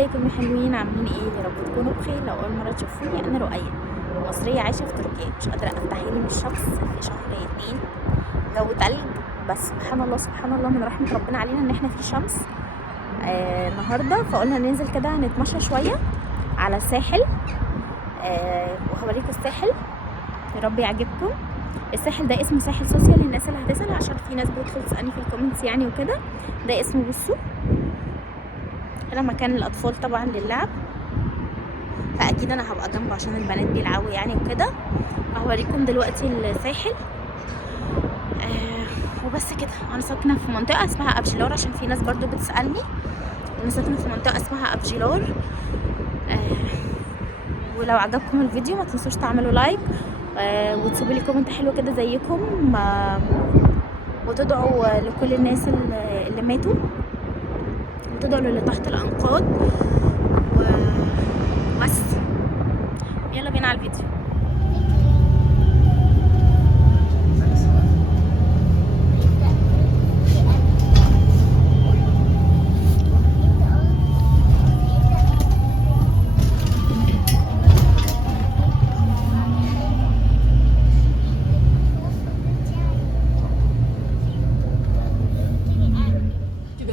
ازيكم يا حلوين؟ عاملين ايه؟ يا رب تكونوا بخير. لو اول مره تشوفوني، انا رؤية، مصريه عايشه في تركيا. مش قادره افتح عيني من الشمس في شهر 2، جو تلج. بس سبحان الله سبحان الله، من رحمه ربنا علينا ان احنا في شمس النهارده. فقلنا ننزل كده نتمشى شويه على الساحل. وهوريكم الساحل، يا رب يعجبكم. الساحل ده اسمه ساحل سوسيال للناس اللي هتسأل، عشان في ناس بتدخل تسألني في الكومنتس يعني وكده. ده اسمه، بصوا هنا مكان الأطفال طبعا للعب، فأكيد أنا هبقى جنبه عشان البنات بيلعبوا يعني وكده. هوريكم دلوقتي الساحل. وبس كده. أنا ساكنة في منطقة اسمها أبجيلار، عشان في ناس برضو بتسألني. أنا ساكنة في منطقة اسمها أبجيلار. ولو عجبكم الفيديو ما تنسوش تعملوا لايك، وتسيبوا لي كومنت حلو كده زيكم، وتدعوا لكل الناس اللي ماتوا، وتدعوا للي تحت الانقاض. وبس، يلا بينا على الفيديو.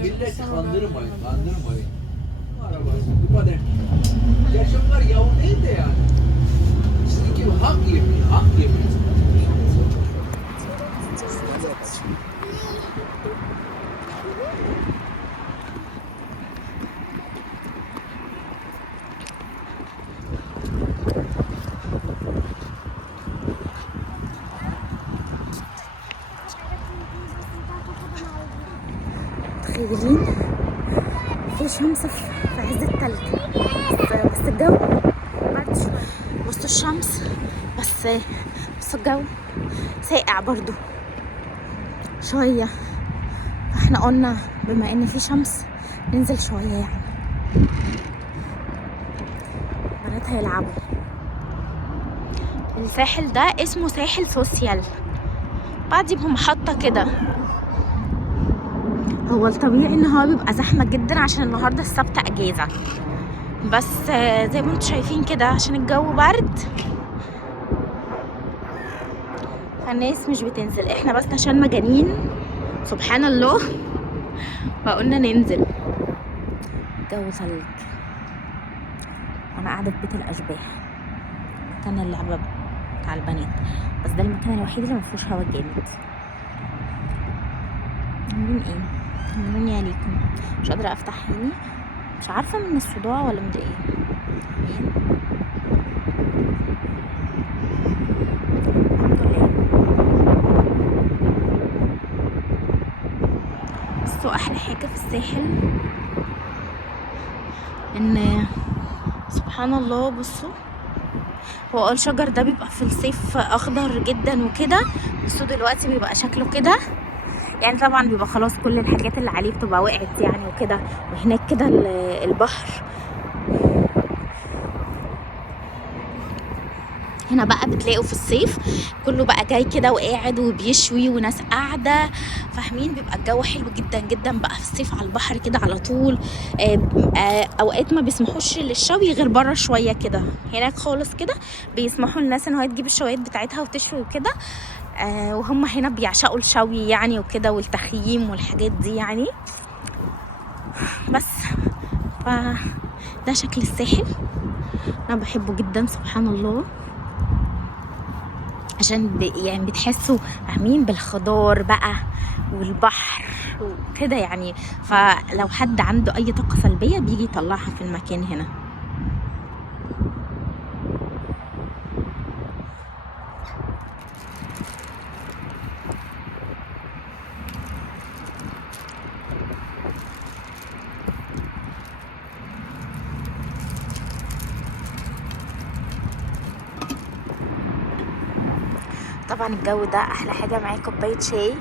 Millet kandırmayın, kandırmayın. Arabayı bu kadar. Yaşamlar yahu neydi yani? Sizinki hak yemeği, hak yemeği. متخيلين في شمس في عز التلج، بس الجو برد شويه. بصوا الشمس، بس الجو ساقع برضو شويه. فاحنا قلنا بما ان في شمس ننزل شويه يعني. بنات هيلعبوا. الساحل ده اسمه ساحل سوسيال، بعدي بمحطه كده. هو الطبيعي ان هو بيبقى زحمه جدا عشان النهارده السبت اجازه، بس زي ما انتم شايفين كده عشان الجو برد فالناس مش بتنزل. احنا بس عشان مجانين سبحان الله فقلنا ننزل. جو ثلج، وانا قاعده في بيت الاشباح، مكان اللعبه بتاع البنات، بس ده المكان الوحيد اللي مفيهوش هوا جامد. عاملين ايه؟ عاملين ايه عليكم؟ مش قادره افتح عيني، مش عارفه من الصداع ولا من ايه. بصوا احلى حاجه في الساحل ان سبحان الله، بصوا هو الشجر ده بيبقى في الصيف اخضر جدا وكده، بصوا دلوقتي بيبقى شكله كده يعني. طبعا بيبقى خلاص كل الحاجات اللي عليه بتبقى وقعت يعني وكده. وهناك كده البحر هنا بقى بتلاقوا في الصيف كله بقى جاي كده وقاعد وبيشوي وناس قاعده، فاهمين؟ بيبقى الجو حلو جدا جدا بقى في الصيف على البحر كده على طول. اوقات ما بيسمحوش للشوي غير بره شويه كده، هناك خالص كده بيسمحوا للناس ان هو تجيب الشوايات بتاعتها وتشوي وكده. وهم هنا بيعشقوا الشوي يعني وكده، والتخييم والحاجات دي يعني. بس ده شكل الساحل، انا بحبه جدا سبحان الله، عشان يعني بتحسوا فاهمين بالخضار بقى والبحر وكده يعني. فلو حد عنده اي طاقة سلبية بيجي يطلعها في المكان هنا. طبعا الجو ده احلى حاجة معايا كوباية شاي.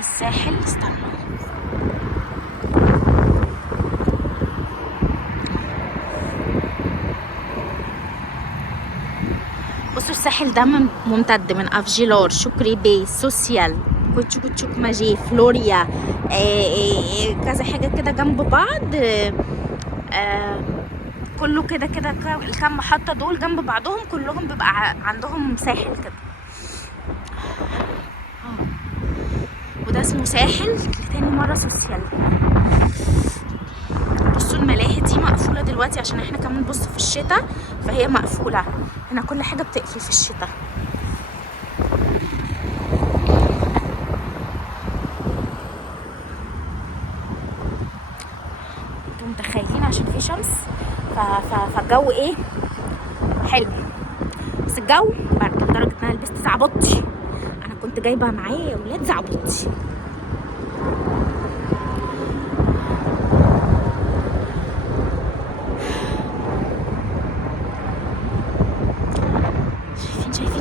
للساحل. استنى، بصوا الساحل ده ممتد من افجيلار، شكري باي، سوسيال، كوتشو كوتشوك ماجي، فلوريا، كذا حاجه كده جنب بعض. كله كده كده الكام محطه دول جنب بعضهم كلهم بيبقى عندهم ساحل كده. وده اسمه ساحل لتاني مره سوسيال. بصوا الملاهي دي مقفوله دلوقتي عشان احنا كمان بص في الشتاء فهي مقفوله. هنا كل حاجه بتقفل في الشتاء. انتوا متخيلين عشان في شمس فالجو ايه حلو، بس الجو برد لدرجه ان انا لبست زعبطي. انا كنت جايبه معايا يا ولاد زعبطي.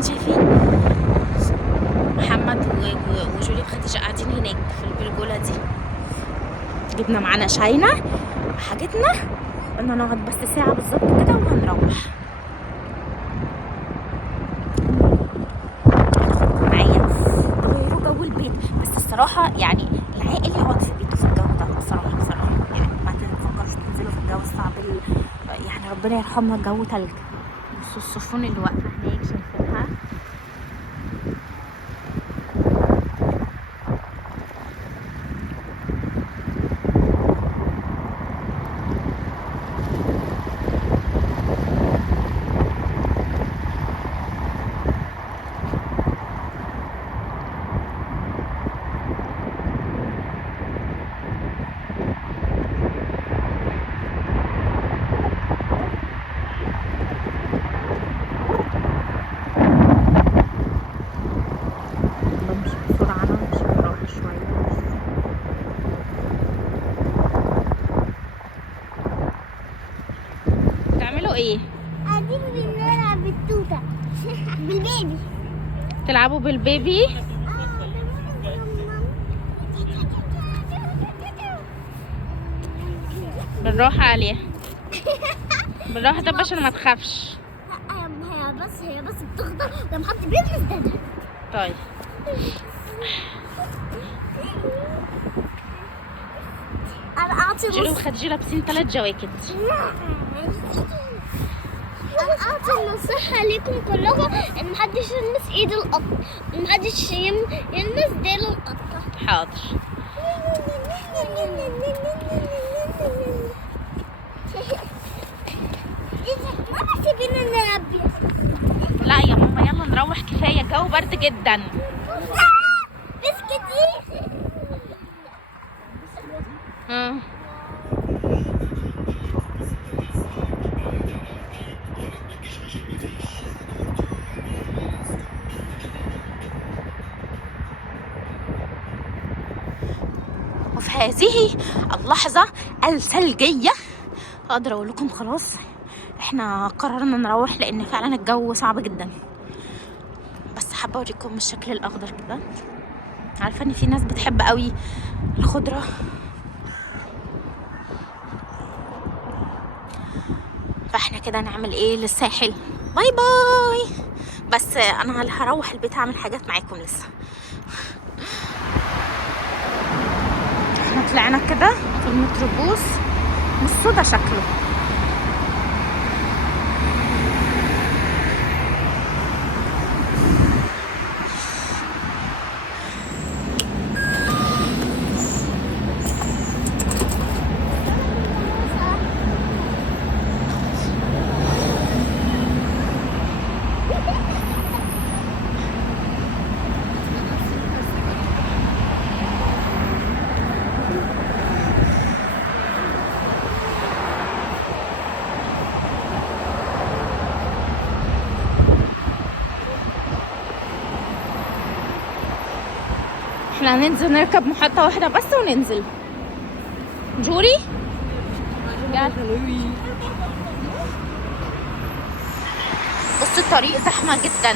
شايفين محمد وجولي وخديجه قاعدين هناك في البرجوله دي. جبنا معانا شاينا وحاجتنا، قلنا نقعد بس ساعه بالظبط كده وهنروح. معايا تغيروا جو البيت، بس الصراحه يعني العاقل يقعد في بيته في الجو ده الصراحه يعني ما تفكروش تنزلوا في الجو الصعب يعني ربنا يرحمنا الجو تلج. بصوا السفن اللي واقفه هناك شايفينها. ايه؟ قاعدين بنلعب بالتوتة بالبيبي. تلعبوا بالبيبي؟ بالراحة عليها بالراحة طب عشان ما تخافش. هي بس بتخضر لما حد بيلمس ده. طيب انا اعطي جيلو وخديجة لابسين 3 جواكت. انا اعطي نصيحة ليكم كلكم ان محدش يلمس ايد القط، محدش يلمس ديل القطة. حاضر. ماما سيبينا نلعب. لا يا ماما يلا نروح، كفاية الجو برد جدا. بسكتي. وفي هذه اللحظة الثلجية اقدر اقول لكم خلاص احنا قررنا نروح لان فعلا الجو صعب جدا. بس حابة اوريكم الشكل الاخضر كده. عارفة ان في ناس بتحب قوي الخضرة، فاحنا كده نعمل ايه للساحل. باي باي. بس انا هروح البيت اعمل حاجات معاكم لسه. احنا طلعنا كده في الميكروبوس، بصوا ده شكله. احنا هننزل نركب محطة واحدة بس وننزل. جوري بصوا الطريق زحمة جدا.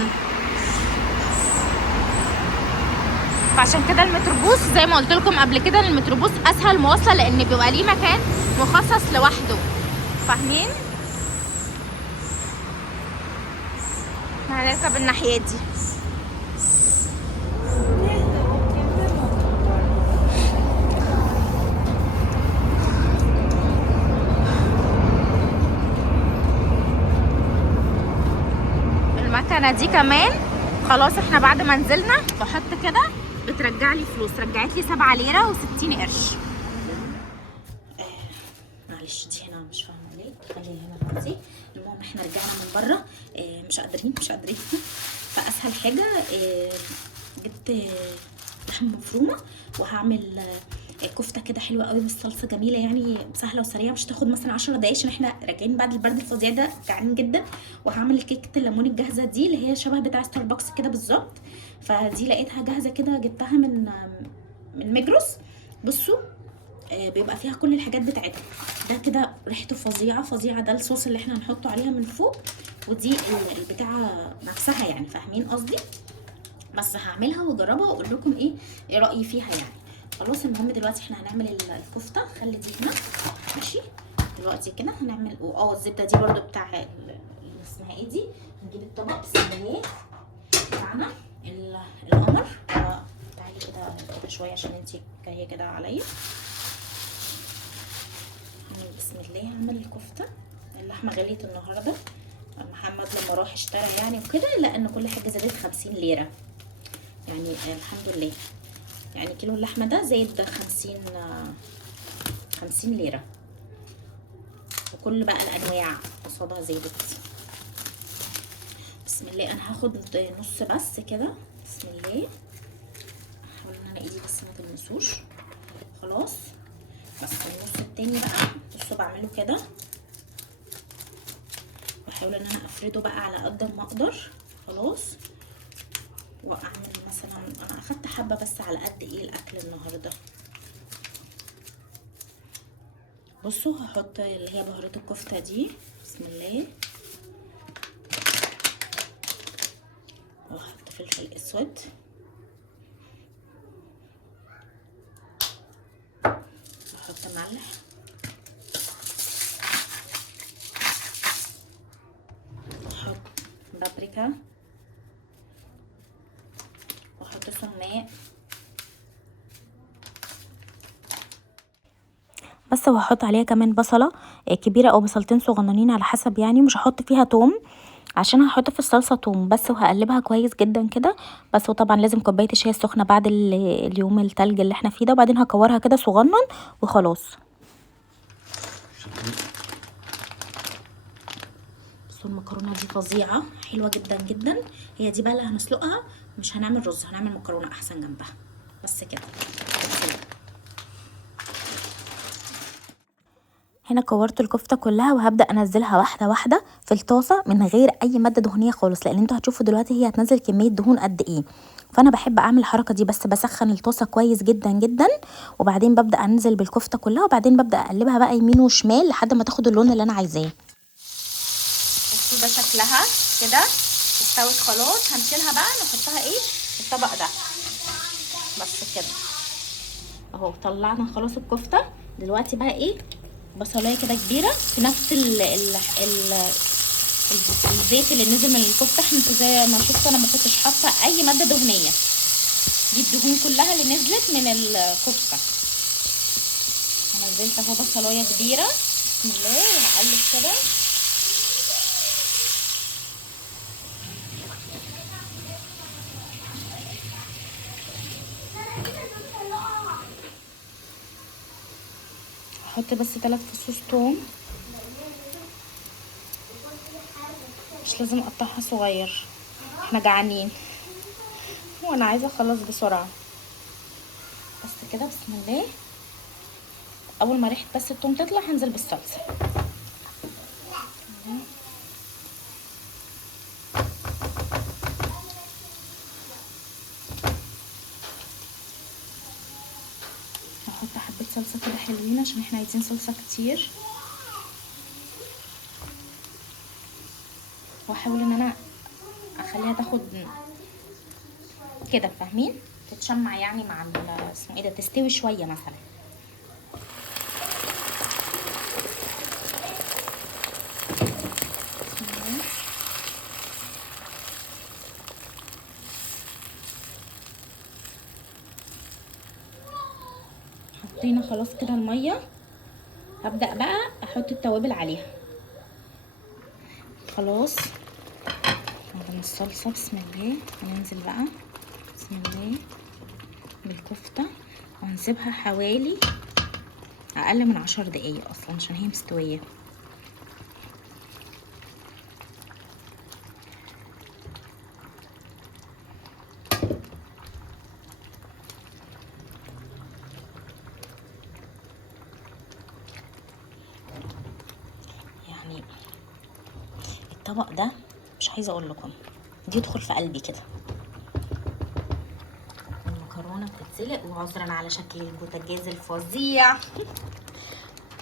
فعشان كده الميكروباص زي ما قلت لكم قبل كده، الميكروباص اسهل مواصله لان بيبقى ليه مكان مخصص لوحده، فاهمين؟ هنركب الناحيه دي. المكنه دي كمان خلاص احنا بعد ما نزلنا بحط كده بترجع لي فلوس، رجعت لي 7 ليره و60 قرش. معلش دي هنا مش فاهمه ليه، خليها هنا دلوقتي. المهم احنا رجعنا من بره، مش قادرين فاسهل حاجه جبت لحمه مفرومه وهعمل كفته كده حلوه قوي بالصلصه، جميله يعني، سهله وسريعه، مش تاخد مثلا 10 دقايق عشان احنا راجعين بعد البرد الفظيع ده جعانين جدا. وهعمل كيكه الليمون الجاهزه دي اللي هي شبه بتاع ستاربكس كده بالظبط، فدي لقيتها جاهزه كده، جبتها من ميجروس. بصوا بيبقى فيها كل الحاجات بتاعتها. ده كده ريحته فظيعه، ده الصوص اللي احنا هنحطه عليها من فوق، ودي البتاعه نفسها يعني، فاهمين قصدي؟ بس هعملها واجربها واقول لكم ايه رايي فيها يعني. خلاص المهم دلوقتي احنا هنعمل الكفته، خلي دي هنا ماشي. دلوقتي كده هنعمل الزبده دي برده بتاع اسمها ايه دي. نجيب الطبق بسم الله بتاعنا القمر. تعالي كده شويه عشان انتي جايه كده عليا. بسم الله هعمل الكفته. اللحمه غليت النهارده، محمد لما راح اشترى يعني وكده لان كل حاجه زادت 50 ليره يعني، الحمد لله. يعني كيلو اللحمه ده زايد 50 ليره، وكل بقى الانواع قصادها زادت. بسم الله انا هاخد نص بس كده، بسم الله. هحاول ان انا ايدي بس ما تلمسوش. خلاص بس النص التاني بقى بصوا بعمله كده، بحاول ان انا افرده بقى على قد ما اقدر. خلاص واعمل مثلا، انا اخدت حبه بس على قد الاكل النهارده. بصوا هحط اللي هي بهارات الكفته دي بسم الله، واحط فلفل اسود، واحط ملح، واحط بابريكا، واحط سماق بس، وهحط عليها كمان بصله كبيره او بصلتين صغننين على حسب يعني. مش هحط فيها توم عشان هحط في الصلصه توم بس، وهقلبها كويس جدا كده بس. وطبعا لازم كوبايه الشاي السخنه بعد اليوم التلج اللي احنا فيه ده، وبعدين هكورها كده صغنن وخلاص. بصوا المكرونه دي فظيعه حلوه جدا جدا. هي دي بقى اللي هنسلقها، مش هنعمل رز، هنعمل مكرونه احسن جنبها بس كده. هنا كورت الكفته كلها وهبدا انزلها واحده واحده في الطاسه من غير اي ماده دهنيه خالص، لان انتوا هتشوفوا دلوقتي هي هتنزل كميه دهون قد ايه. فانا بحب اعمل الحركه دي، بس بسخن الطاسه كويس جدا جدا، وبعدين ببدا انزل بالكفته كلها، وبعدين ببدا اقلبها بقى يمين وشمال لحد ما تاخد اللون اللي انا عايزاه. بصوا ده شكلها كده استوت خلاص. هنشيلها بقى نحطها في الطبق ده بس كده اهو. طلعنا خلاص الكفته. دلوقتي بقى بصلايه كده كبيره في نفس الزيت اللي نزل من الكفته. احنا زي ما شفتوا انا ما كنتش حاطه اي ماده دهنيه، دي الدهون كلها اللي نزلت من الكفته. نزلت اهو بصلايه كبيره بسم الله، وهقلب كده. هحط بس 3 فصوص توم، مش لازم اقطعها صغير، احنا جعانين وانا عايزه اخلص بسرعه بس كده. بسم الله. اول ما ريحه بس التوم تطلع هنزل بالصلصه. هحط حبه صلصه كده حلوين عشان احنا عايزين صلصه كتير، واحاول ان انا اخليها تاخد كده، فاهمين؟ تتشمع يعني مع اسمه ايه ده، تستوي شويه مثلا. حطينا خلاص كده الميه، هبدأ بقى احط التوابل عليها. خلاص عندنا الصلصة، بسم الله. هننزل بقى بسم الله بالكفتة، وهنسيبها حوالي اقل من 10 دقايق اصلا عشان هي مستوية. يعني الطبق ده مش عايزه اقول لكم، دي يدخل في قلبي كده. المكرونه بتتسلق، وعذرا على شكل البوتاجاز الفظيع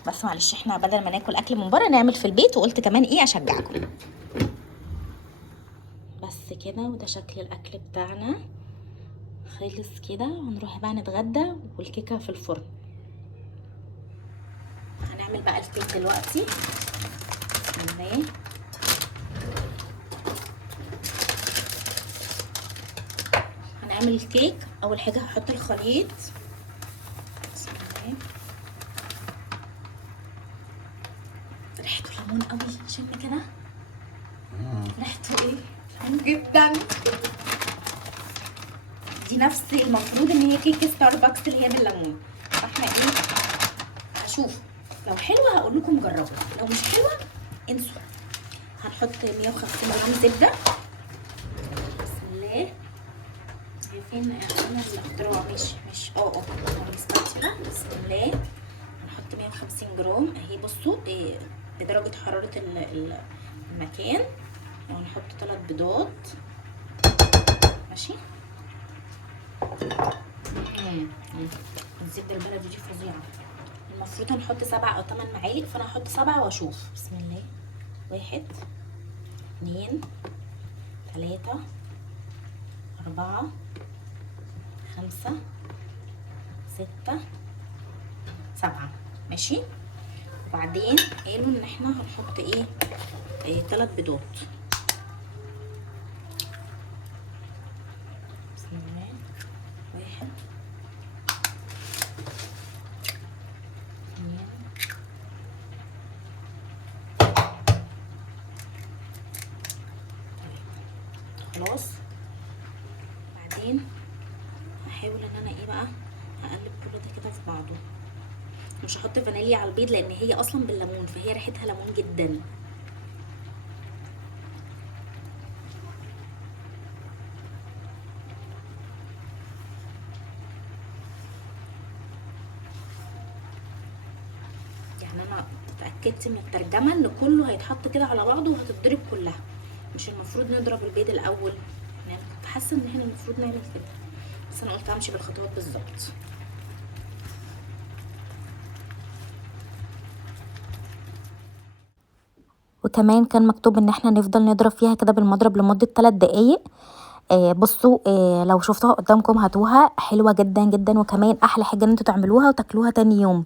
بس معلش احنا بدل ما ناكل اكل من بره نعمل في البيت، وقلت كمان ايه اشجعكم. بس كده، وده شكل الاكل بتاعنا خلص كده. هنروح بقى نتغدى والكيكه في الفرن. هنعمل بقى الكيك دلوقتي بسم الله. هنعمل الكيك. اول حاجه هحط الخليط بسم الله. ريحته ليمون قوي، شم كده ريحته ايه، ليمون جدا. دي نفس المفروض ان هي كيكه ستاربكس اللي هي بالليمون. فاحنا ايه، هشوف لو حلوه هقول لكم جربوا، لو مش حلوه انسوا. هنحط 150 جرام زبده بسم الله. عارفين انا الاختراع مش السباتشولا بسم الله. هنحط 150 جرام اهي. بصوا إيه بدرجه حراره المكان. وهنحط 3 بيضات ماشي. الزبده البلدي دي فظيعه. المفروض هنحط 7 أو 8 معالق، فانا هحط 7 واشوف بسم الله. 1 2 3 4 5 6 7 ماشي. وبعدين قالوا ان احنا هنحط ايه 3 بيضات بسم الله. 1 2 خلاص. بعدين هحاول ان انا ايه بقى هقلب كل ده كده في بعضه. مش هحط فانيليا على البيض لان هي اصلا بالليمون، فهي ريحتها ليمون جدا. يعني انا اتاكدت من الترجمه ان كله هيتحط كده على بعضه وهتتضرب كلها. مش المفروض نضرب البيض الاول؟ يعني كنت حاسه ان احنا المفروض نعمل كده، بس انا قلت امشي بالخطوات بالظبط. وكمان كان مكتوب ان احنا نفضل نضرب فيها كده بالمضرب لمدة 3 دقايق. بصوا لو شفتوها قدامكم هاتوها، حلوة جدا جدا. وكمان احلى حاجة ان انتوا تعملوها وتاكلوها تاني يوم،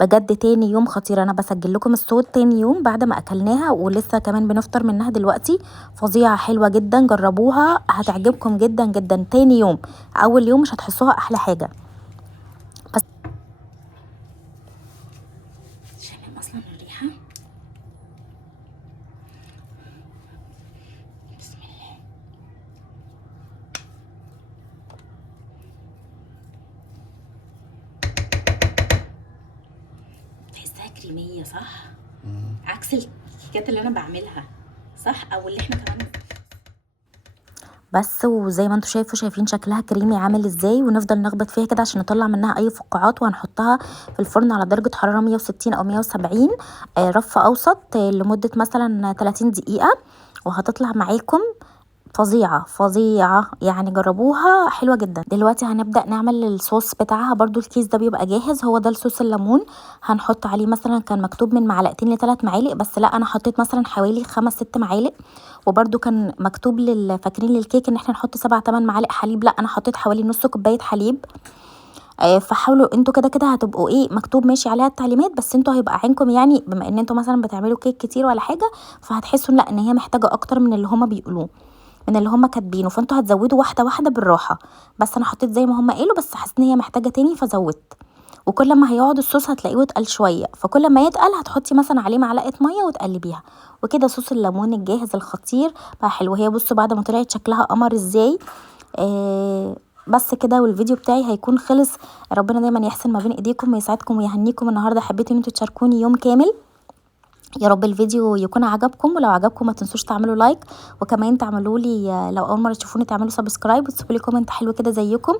بجد تاني يوم خطيرة. انا بسجل لكم الصوت تاني يوم بعد ما اكلناها، ولسه كمان بنفطر منها دلوقتي. فظيعة حلوة جدا، جربوها هتعجبكم جدا جدا. تاني يوم، اول يوم مش هتحسوها احلى حاجة. بس شامم اصلا الريحه بسم الله. تحسها كريميه صح؟ عكس الكيكات اللي انا بعملها صح، او اللي احنا كمان. بس وزي ما انتوا شايفين شكلها كريمي عامل ازاي. ونفضل نخبط فيها كده عشان نطلع منها اي فقاعات، وهنحطها في الفرن على درجة حرارة 160 او 170 رف اوسط لمدة مثلا 30 دقيقة، وهتطلع معاكم فظيعه فظيعه يعني، جربوها حلوه جدا. دلوقتي هنبدا نعمل الصوص بتاعها. برضو الكيس ده بيبقى جاهز، هو ده الصوص الليمون. هنحط عليه مثلا كان مكتوب من 2 ل3 معالق، بس لا انا حطيت مثلا حوالي 5-6 معالق. وبرضو كان مكتوب فاكرين للكيك ان احنا نحط 7-8 معالق حليب، لا انا حطيت حوالي نص كوبايه حليب. فحاولوا انتوا كده هتبقوا مكتوب ماشي عليها التعليمات، بس انتوا هيبقى عينكم يعني بما ان انتوا مثلا بتعملوا كيك كتير ولا حاجه، فهتحسوا لا ان هي محتاجه اكتر من اللي هما بيقولوه، من اللي هما كاتبينه. فانتوا هتزودوا واحده واحده بالراحه، بس انا حطيت زي ما هما قالوا، بس حسيت ان هي محتاجه تاني فزودت. وكل ما هيقعد الصوص هتلاقيه اتقل شويه، فكل ما يتقل هتحطي مثلا عليه معلقه ميه وتقلبيها. وكده صوص الليمون الجاهز الخطير بقى حلو. هي بصوا بعد ما طلعت شكلها قمر ازاي. بس كده، والفيديو بتاعي هيكون خلص. ربنا دايما يحسن ما بين ايديكم ويسعدكم ويهنيكم. النهارده حبيت ان انتوا تشاركوني يوم كامل. يا رب الفيديو يكون عجبكم، ولو عجبكم ما تنسوش تعملوا لايك، وكمان تعملوا لي لو اول مره تشوفوني تعملوا سبسكرايب وتسيبوا لي كومنت حلو كده زيكم.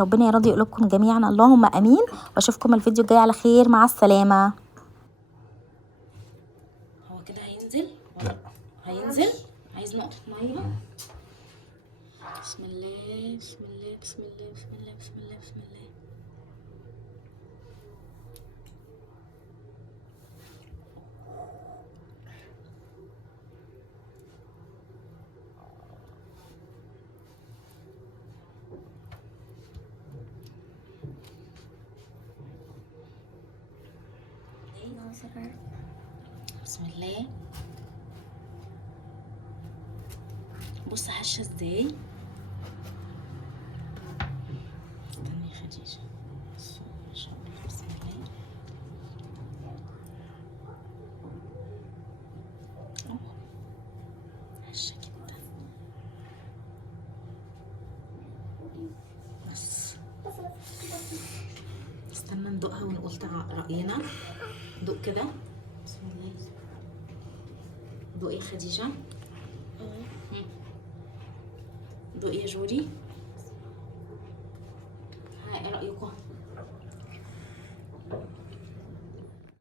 ربنا يرضي قلوبكم جميعا، اللهم امين. واشوفكم الفيديو الجاي على خير، مع السلامه. هو كده هينزل ولا هينزل؟ عايز نقطه ميه. بسم الله بسم الله بسم الله بسم الله بسم الله بسم الله. بسم الله. بص هشه ازاي. استني يا خديجه. ما شاء الله. بسم الله. هشه جدا. بس استنى ندوقها ونقول راينا. دوق كده. بسم الله. دوقي يا خديجه. دوقي يا جوري.